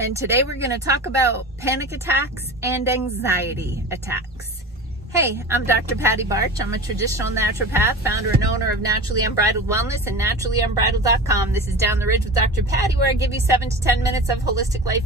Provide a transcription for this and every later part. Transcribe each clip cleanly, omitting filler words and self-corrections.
And today we're going to talk about panic attacks and anxiety attacks. Hey, I'm Dr. Patty Barch. I'm a traditional naturopath, founder and owner of Naturally Unbridled Wellness and naturallyunbridled.com. This is Down the Ridge with Dr. Patty, where I give you 7 to 10 minutes of holistic life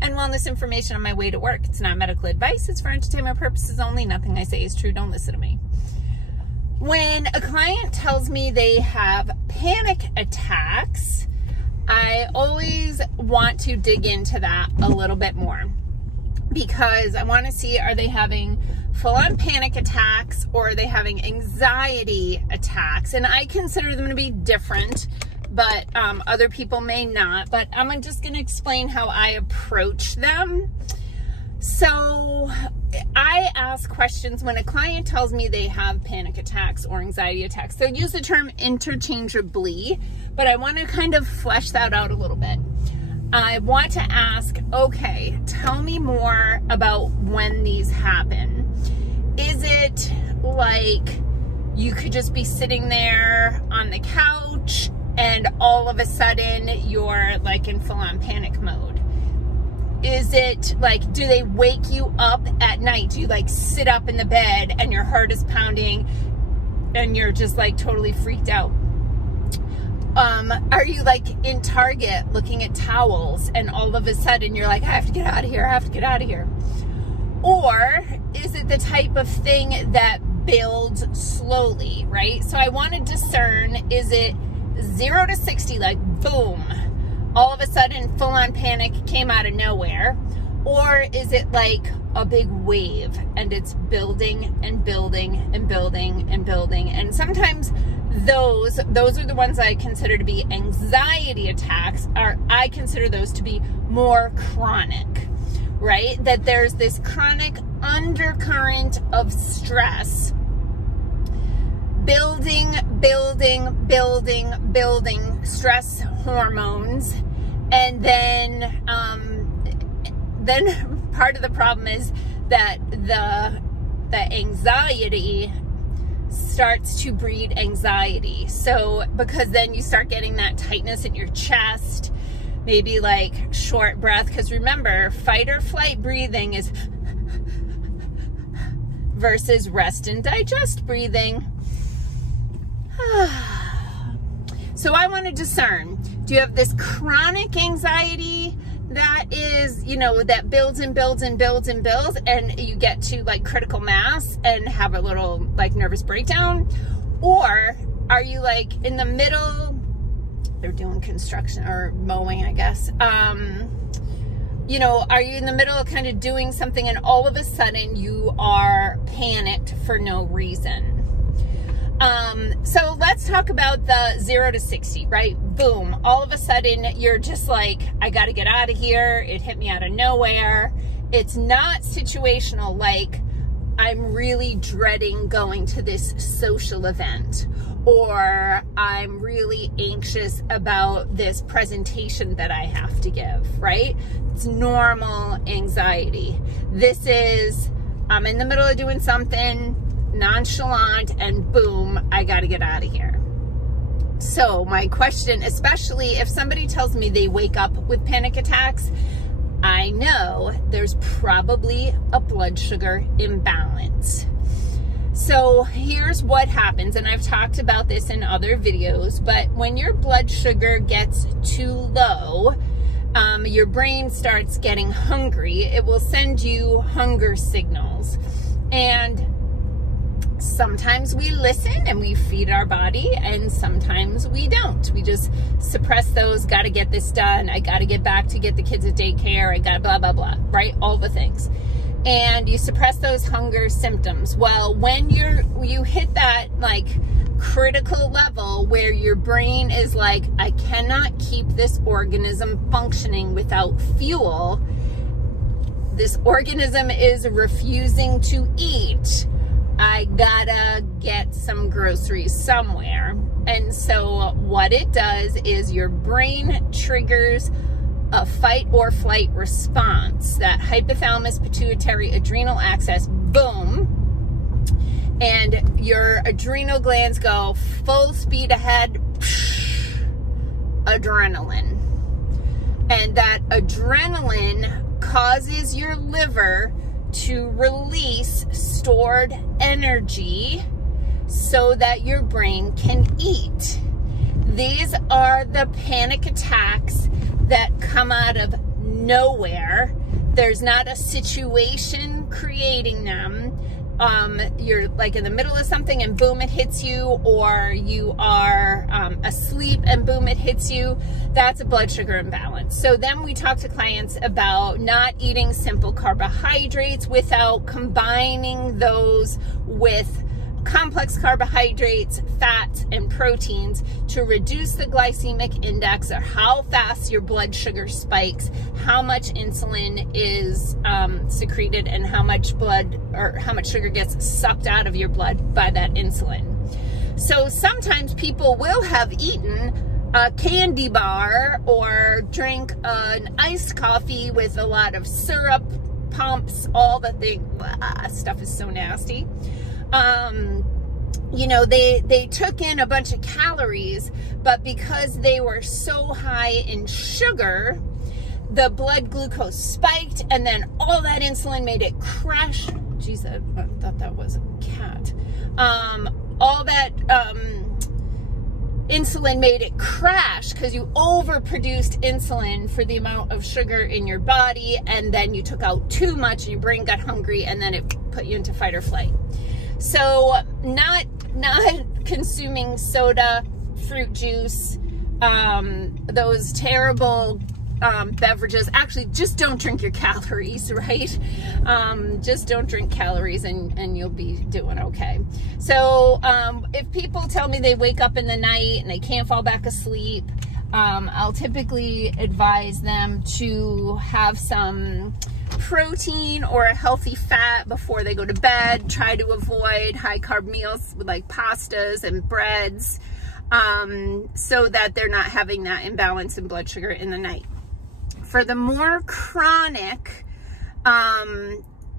and wellness information on my way to work. It's not medical advice. It's for entertainment purposes only. Nothing I say is true. Don't listen to me. When a client tells me they have panic attacks, I always want to dig into that a little bit more because I want to see, are they having full-on panic attacks or are they having anxiety attacks? And I consider them to be different, but other people may not. But I'm just going to explain how I approach them. So I ask questions when a client tells me they have panic attacks or anxiety attacks. They'll use the term interchangeably, but I want to kind of flesh that out a little bit. I want to ask, okay, tell me more about when these happen. Is it like you could just be sitting there on the couch and all of a sudden you're like in full-on panic mode? Is it like, do they wake you up at night? Do you like sit up in the bed and your heart is pounding and you're just like totally freaked out? Are you like in Target looking at towels and all of a sudden you're like, I have to get out of here, I have to get out of here? Or is it the type of thing that builds slowly, right? So I want to discern, is it 0 to 60, like boom, all of a sudden full-on panic came out of nowhere? Or is it like a big wave and it's building and building and building and building? And sometimes those are the ones I consider to be anxiety attacks. I consider those to be more chronic, right? That there's this chronic undercurrent of stress building stress hormones. And then part of the problem is that the anxiety starts to breed anxiety. So because then you start getting that tightness in your chest, maybe like short breath, because remember, fight or flight breathing is versus rest and digest breathing. So I want to discern, do you have this chronic anxiety that is, you know, that builds and builds and builds and builds and you get to like critical mass and have a little like nervous breakdown? Or are you like in the middle, they're doing construction or mowing, I guess. You know, are you in the middle of kind of doing something and all of a sudden you are panicked for no reason? So let's talk about the 0 to 60, right? Boom. All of a sudden you're just like, I got to get out of here. It hit me out of nowhere. It's not situational. Like I'm really dreading going to this social event, or I'm really anxious about this presentation that I have to give, right? It's normal anxiety. This is, I'm in the middle of doing something nonchalant and boom, I got to get out of here. So my question, especially if somebody tells me they wake up with panic attacks, I know there's probably a blood sugar imbalance. So here's what happens, and I've talked about this in other videos, but when your blood sugar gets too low, your brain starts getting hungry. It will send you hunger signals. And sometimes we listen and we feed our body, and sometimes we don't. We just suppress those, got to get this done, I got to get back to get the kids at daycare, I got blah, blah, blah, right? All the things. And you suppress those hunger symptoms. Well, when you hit that like critical level where your brain is like, I cannot keep this organism functioning without fuel, this organism is refusing to eat, I gotta get some groceries somewhere. And so what it does is your brain triggers a fight or flight response, that hypothalamus pituitary adrenal axis, boom, and your adrenal glands go full speed ahead, adrenaline. And that adrenaline causes your liver to release stored energy so that your brain can eat. These are the panic attacks that come out of nowhere. There's not a situation creating them. You're like in the middle of something and boom, it hits you, or you are asleep and boom, it hits you. That's a blood sugar imbalance. So then we talk to clients about not eating simple carbohydrates without combining those with complex carbohydrates, fats, and proteins to reduce the glycemic index, or how fast your blood sugar spikes, how much insulin is secreted, and how much blood or how much sugar gets sucked out of your blood by that insulin. So sometimes people will have eaten a candy bar or drink an iced coffee with a lot of syrup, pumps, all the thing. Stuff is so nasty. You know, they took in a bunch of calories, but because they were so high in sugar, the blood glucose spiked, and then all that insulin made it crash. Geez, I thought that was a cat. All that insulin made it crash because you overproduced insulin for the amount of sugar in your body, and then you took out too much and your brain got hungry, and then it put you into fight or flight. So not consuming soda, fruit juice, those terrible beverages. Actually, just don't drink your calories, right? Just don't drink calories and you'll be doing okay. So if people tell me they wake up in the night and they can't fall back asleep, I'll typically advise them to have some protein or a healthy fat before they go to bed. Try to avoid high carb meals like pastas and breads, so that they're not having that imbalance in blood sugar in the night. For the more chronic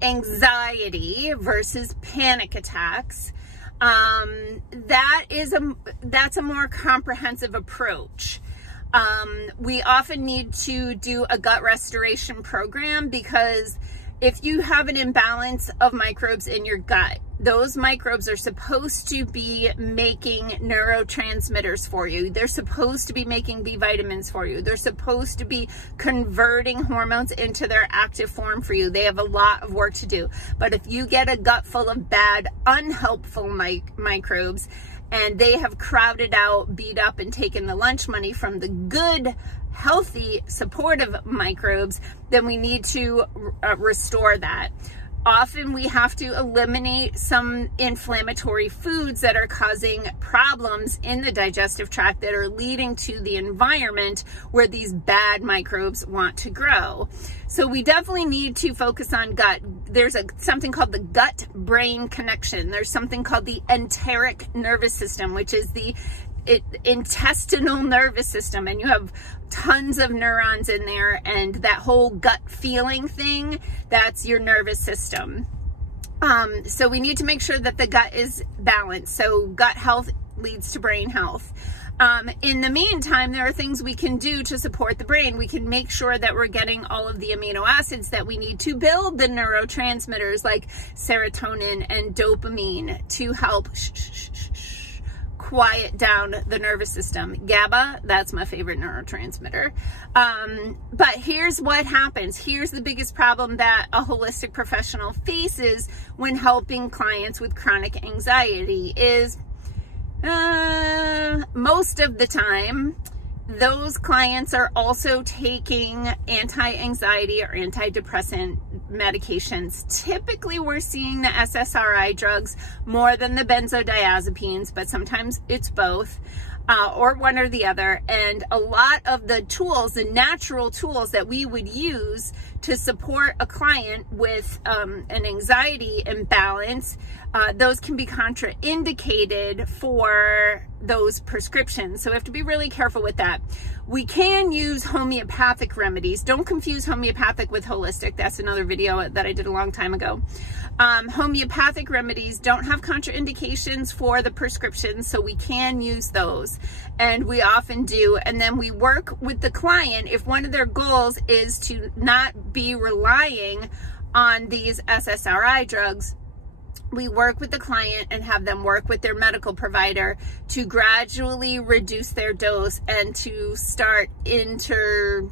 anxiety versus panic attacks, that's a more comprehensive approach. We often need to do a gut restoration program, because if you have an imbalance of microbes in your gut, those microbes are supposed to be making neurotransmitters for you. They're supposed to be making B vitamins for you. They're supposed to be converting hormones into their active form for you. They have a lot of work to do. But if you get a gut full of bad, unhelpful microbes, and they have crowded out, beat up, and taken the lunch money from the good, healthy, supportive microbes, then we need to restore that. Often we have to eliminate some inflammatory foods that are causing problems in the digestive tract that are leading to the environment where these bad microbes want to grow. So we definitely need to focus on gut. There's something called the gut-brain connection. There's something called the enteric nervous system, which is the intestinal nervous system, and you have tons of neurons in there, and that whole gut feeling thing, that's your nervous system. So we need to make sure that the gut is balanced. So gut health leads to brain health. In the meantime, there are things we can do to support the brain. We can make sure that we're getting all of the amino acids that we need to build the neurotransmitters like serotonin and dopamine to help quiet down the nervous system. GABA, that's my favorite neurotransmitter. But here's what happens. Here's the biggest problem that a holistic professional faces when helping clients with chronic anxiety is most of the time, those clients are also taking anti-anxiety or antidepressant medications. Typically, we're seeing the SSRI drugs more than the benzodiazepines, but sometimes it's both, or one or the other. And a lot of the tools, the natural tools that we would use to support a client with an anxiety imbalance, those can be contraindicated for those prescriptions. So we have to be really careful with that. We can use homeopathic remedies. Don't confuse homeopathic with holistic. That's another video that I did a long time ago. Homeopathic remedies don't have contraindications for the prescriptions, so we can use those, and we often do. And then we work with the client if one of their goals is to not be relying on these SSRI drugs. We work with the client and have them work with their medical provider to gradually reduce their dose and to start including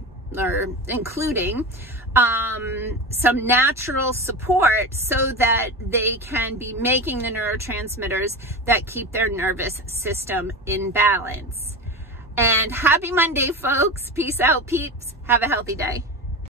some natural support so that they can be making the neurotransmitters that keep their nervous system in balance. And happy Monday, folks. Peace out, peeps. Have a healthy day.